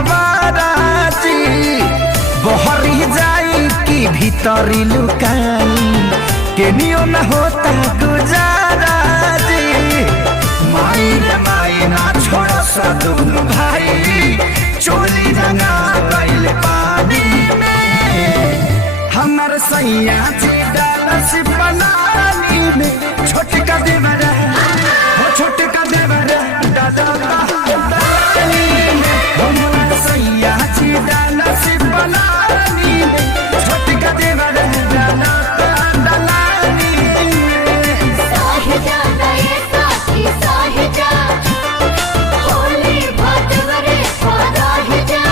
तबाराजी बहरी जाई कि भीतरी लुकाई केनियो न होता गुजारा जी। माई रे माई ना छोड़ सा दोनों भाई चोली रंगा गइल पानी में हमर सैया जी डालस बनानी में छोटका देवरा हो छोटका देवरा दादा हमर सैया जी डालस बनानी में छोटका देवरा दादा दलानी साहिजा नए साथी साहिजा होली भटवरे साहिजा।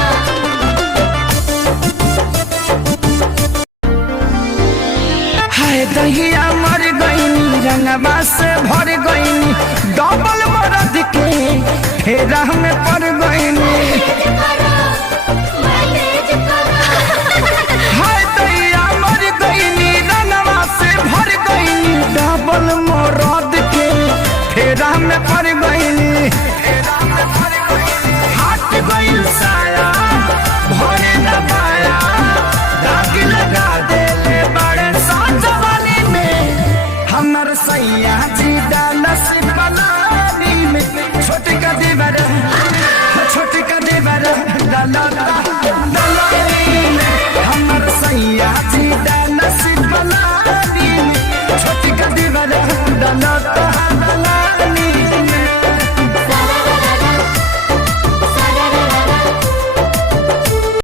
हाय दहिया मर गईनी रंगवा से भर गईनी डबल मरद के फेरा में पड़ गईनी।